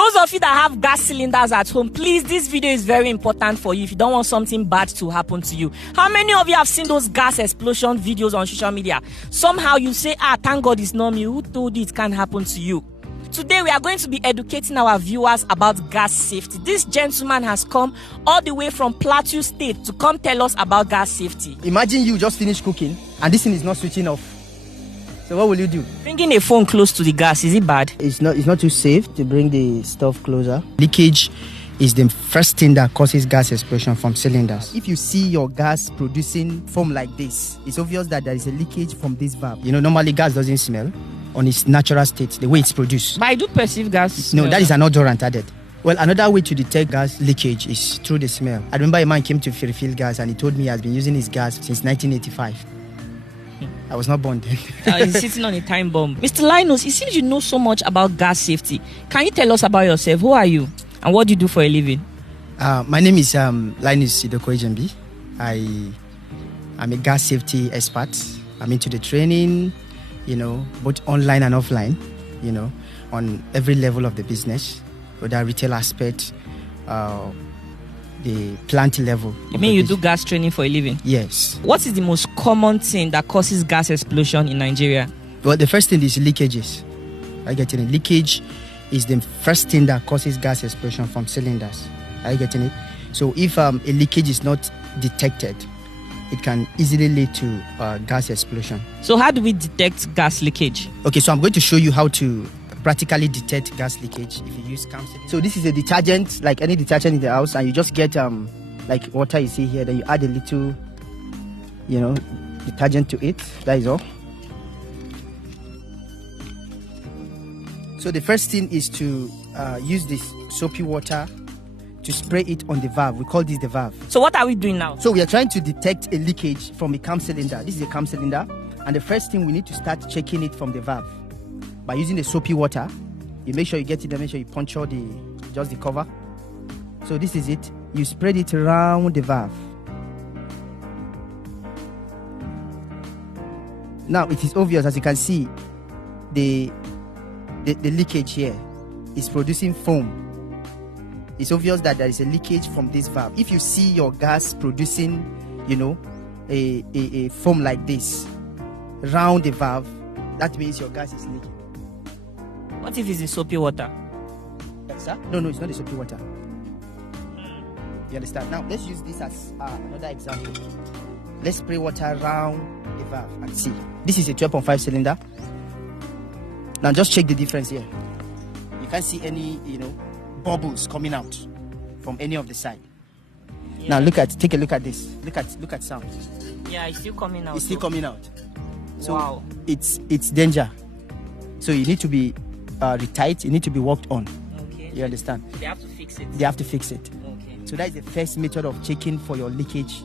Those of you that have gas cylinders at home, please, this video is very important for you if you don't want something bad to happen to you. How many of you have seen those gas explosion videos on social media? Somehow you say, thank God it's not me. Who told you it can't happen to you? Today we are going to be educating our viewers about gas safety. This gentleman has come all the way from Plateau State to come tell us about gas safety. Imagine you just finished cooking and this thing is not switching off. So what will you do? Bringing a phone close to the gas, is it bad? It's not too safe to bring the stuff closer. Leakage is the first thing that causes gas explosion from cylinders. If you see your gas producing foam like this, it's obvious that there is a leakage from this valve. You know, normally gas doesn't smell on its natural state, the way it's produced. But I do perceive gas. No, that is an odorant added. Well, another way to detect gas leakage is through the smell. I remember a man came to refill gas and he told me he has been using his gas since 1985. I was not born then. He's sitting on a time bomb. Mr. Linus, it seems you know so much about gas safety. Can you tell us about yourself? Who are you? And what do you do for a living? My name is Linus Idoko Ejembi. I'm a gas safety expert. I'm into the training, both online and offline, on every level of the business, whether retail aspect, the plant level. You mean you do gas training for a living? Yes. What is the most common thing that causes gas explosion in Nigeria? Well, the first thing is leakages. Are you getting it? Leakage is the first thing that causes gas explosion from cylinders. Are you getting it? So if a leakage is not detected, it can easily lead to gas explosion. So how do we detect gas leakage? Okay, so I'm going to show you how to practically detect gas leakage if you use CAMSYLINDER. So this is a detergent, like any detergent in the house, and you just get like water you see here, then you add a little, detergent to it. That is all. So the first thing is to use this soapy water to spray it on the valve. We call this the valve. So what are we doing now? So we are trying to detect a leakage from a CAM cylinder. This is a CAM cylinder, and the first thing we need to start checking it from the valve. By using the soapy water, you make sure you get it there, make sure you puncture just the cover. So this is it. You spread it around the valve. Now it is obvious, as you can see, the leakage here is producing foam. It's obvious that there is a leakage from this valve. If you see your gas producing, a foam like this around the valve, that means your gas is leaking. What if it's the soapy water? Sir? No, it's not the soapy water. You understand? Now, let's use this as another example. Let's spray water around the valve and see. This is a 12.5 cylinder. Now, just check the difference here. You can't see any, bubbles coming out from any of the side. Yeah. Now, take a look at this. Look at sound. Yeah, it's still coming out. It's still coming out. So, wow. It's danger. So, you need to be retight, you need to be worked on. Okay. You understand? They have to fix it. They have to fix it. Okay. So that is the first method of checking for your leakage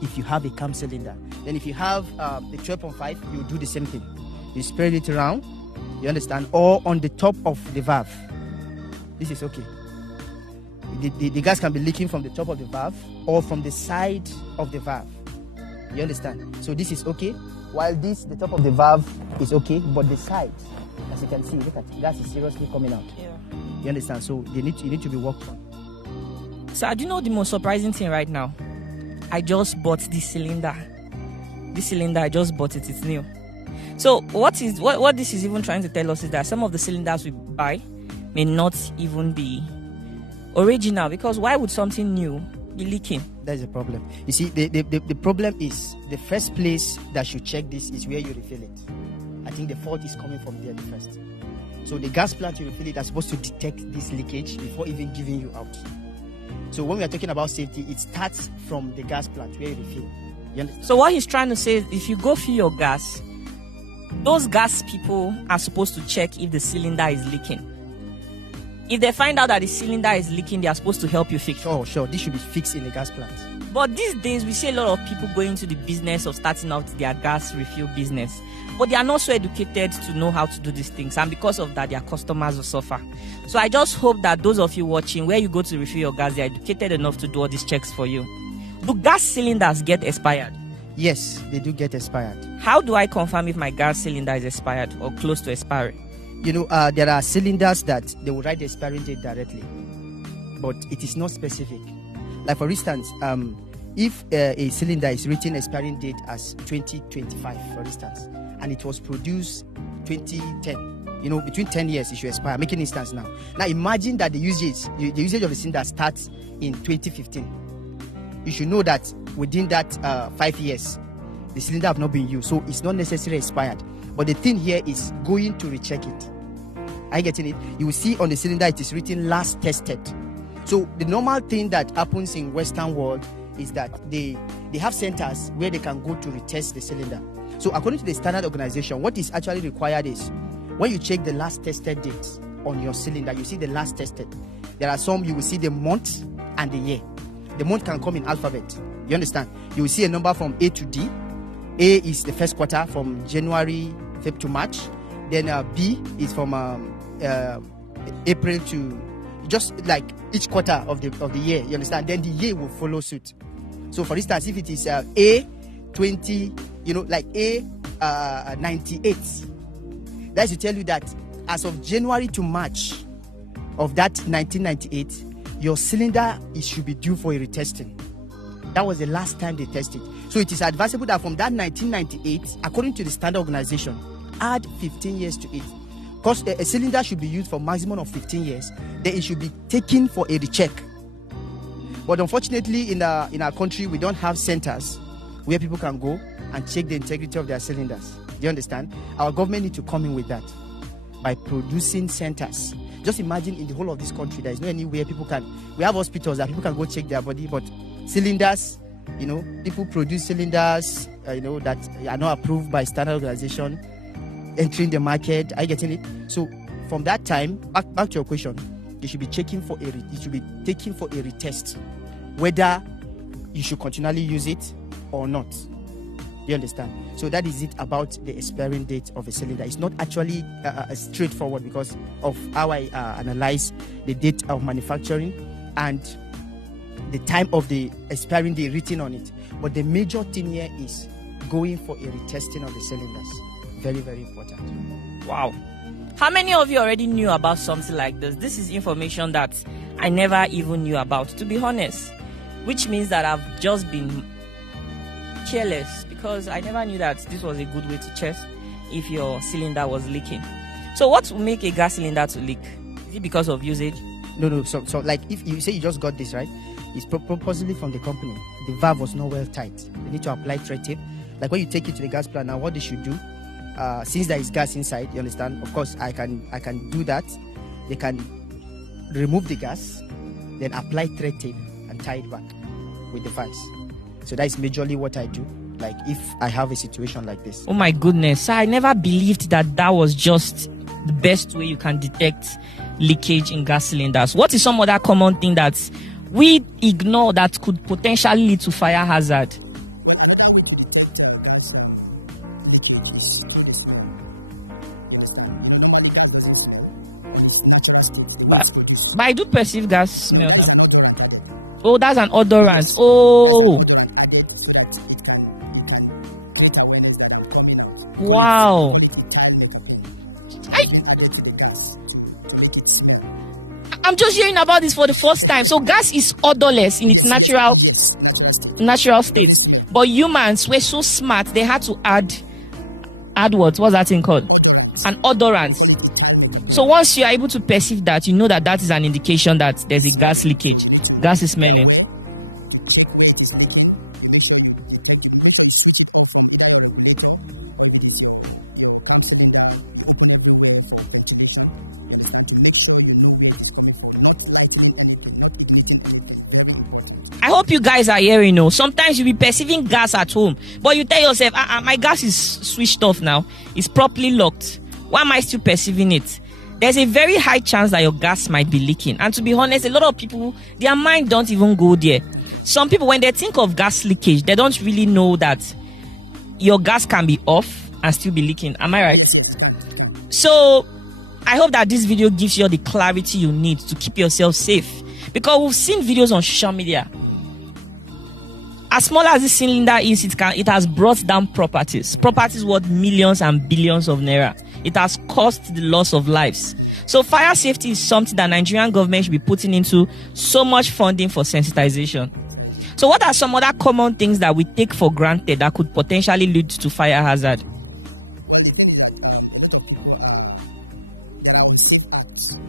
if you have a CAM cylinder. Then if you have the 12.5, you do the same thing. You spread it around, you understand, or on the top of the valve. This is okay. The gas can be leaking from the top of the valve or from the side of the valve. You understand? So this is okay. While the top of the valve is okay, but the sides, as you can see, look at it, gas is seriously coming out. You understand? So you need to be worked on. So do you know the most surprising thing right now? I just bought this cylinder. This cylinder, I just bought it. It's new. So what this is even trying to tell us is that some of the cylinders we buy may not even be original, because why would something new be leaking? That's the problem. You see, the problem is the first place that should check this is where you refill it. I think the fault is coming from there first. So the gas plant you refill it are supposed to detect this leakage before even giving you out. So when we are talking about safety, it starts from the gas plant where you refill. You understand? So what he's trying to say is, if you go fill your gas, those gas people are supposed to check if the cylinder is leaking. If they find out that the cylinder is leaking, they are supposed to help you fix it. Sure. This should be fixed in the gas plant. But these days, we see a lot of people going into the business of starting out their gas refill business. But they are not so educated to know how to do these things. And because of that, their customers will suffer. So I just hope that those of you watching, where you go to refill your gas, they are educated enough to do all these checks for you. Do gas cylinders get expired? Yes, they do get expired. How do I confirm if my gas cylinder is expired or close to expiry? there are cylinders that they will write the expiry date directly, but it is not specific. Like for instance, if a cylinder is written expiring date as 2025, for instance, and it was produced 2010, between 10 years it should expire. Making instance now. Now imagine that the usage of the cylinder starts in 2015. You should know that within that 5 years, the cylinder have not been used, so it's not necessarily expired. But the thing here is going to recheck it. Are you getting it? You will see on the cylinder it is written last tested. So the normal thing that happens in Western world is that they have centers where they can go to retest the cylinder. So according to the standard organization, what is actually required is when you check the last tested date on your cylinder, you see the last tested. There are some you will see the month and the year. The month can come in alphabet. You understand? You will see a number from A to D. A is the first quarter from January, Feb to March. Then B is from April to just like each quarter of the year. You understand? Then the year will follow suit. So for instance, if it is A20, like A98, that's to tell you that as of January to March of that 1998, your cylinder should be due for a retesting. That was the last time they tested. So it is advisable that from that 1998, according to the standard organization, add 15 years to it. Because a cylinder should be used for maximum of 15 years. Then it should be taken for a recheck. But unfortunately, in our country, we don't have centers where people can go and check the integrity of their cylinders. Do you understand? Our government need to come in with that by producing centers. Just imagine in the whole of this country, there is no anywhere people can. We have hospitals that people can go check their body, but cylinders, people produce cylinders, that are not approved by standard organization, entering the market. Are you getting it? So from that time, back to your question, you should be taken for a retest, whether you should continually use it or not. You understand? So that is it about the expiring date of a cylinder. It's not actually straightforward because of how I analyze the date of manufacturing and the time of the expiring date written on it. But the major thing here is going for a retesting of the cylinders. Very, very important. Wow. How many of you already knew about something like this? This is information that I never even knew about, to be honest. Which means that I've just been careless because I never knew that this was a good way to test if your cylinder was leaking. So what will make a gas cylinder to leak? Is it because of usage? No. So like if you say you just got this, right? It's possibly from the company. The valve was not well tight. You need to apply thread tape. Like when you take it to the gas plant now, what they should do, since there is gas inside, you understand? Of course, I can do that. They can remove the gas, then apply thread tape and tie it back with the fans. So that is majorly what I do. Like if I have a situation like this. Oh my goodness! I never believed that was just the best way you can detect leakage in gas cylinders. What is some other common thing that we ignore that could potentially lead to fire hazard? Well, another way to detect gas leakage is through the smell. You understand? Normally gas doesn't smell on its natural state, the way it's produced. But I do perceive gas smell. No, that is an odorant added. Oh, that's an odorant. Yes, oh, that's an odorant added so that it can create awareness that I'm coming out. We call it ethyl mercaptan. That has been added to the gas to make it smell. I'm just hearing about this for the first time. So gas is odorless in its natural. Yes, natural state. Natural state. It doesn't smell. But humans were so smart; they had to add what? What's that thing called? Odorant. An odorant. We call it ethyl mercaptan. So once you are able to perceive that, you know that is an indication that there's a gas leakage. So you need to gas be aware to check where it is leaking. You make sure you make sure you switch it off from either your regulator or if it is your cam cylinder, you open everywhere for ventilation. You understand? To make sure you know where it is coming from, not lightening anything, not igniting anything. Very important. I hope you guys are hearing. Sometimes you'll be perceiving gas at home, but you tell yourself, my gas is switched off now. It's properly locked. Why am I still perceiving it? There's a very high chance that your gas might be leaking. And to be honest, a lot of people, their mind don't even go there. At all. Some people, when they think of gas leakage, they don't really know that your gas can be off and still be leaking. Am I right? Yes, it can. So I hope that this video gives you all the clarity you need to keep yourself safe. Because we've seen videos on social media. As small as this cylinder is, it has brought down properties. Properties worth millions and billions of naira. it has caused the loss of lives. So fire safety is something that Nigerian government should be putting into so much funding for sensitization. So what are some other common things that we take for granted that could potentially lead to fire hazard? Well, the thing is that a lot of people there are unsafe acts.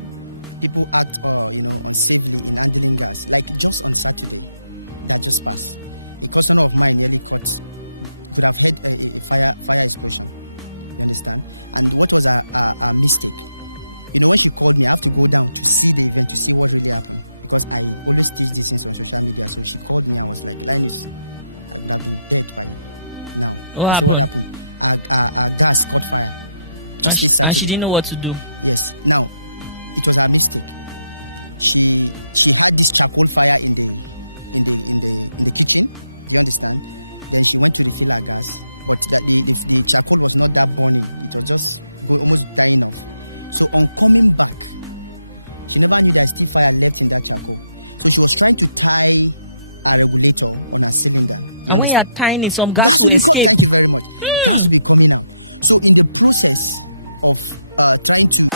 People act unsafely in handling gas. Like just on Saturday that just passed, a customer of mine nearly could have had a fire explosion. You understand? And what was a mistake? When she called me, I have to go down to see the event, to see what really happened, because I always teach these things on social media. So she called me. I was like, Linus, I would have been dead by now. What happened? Our gas caught fire just this Saturday. And she didn't know what to do. Yes. Now, it was a mistake. She had this charcoal fire in the kitchen. Do you understand? Then she went to refill her gas, but the charcoal was not that burning. It was just almost dying off. So on coming back, she never knew there still fire left in that charcoal. So she was trying to tie a regulator on her cylinder. And when you are tying in some gas will escape. Thank you very much. Gas will be coming out. So in the process of trying to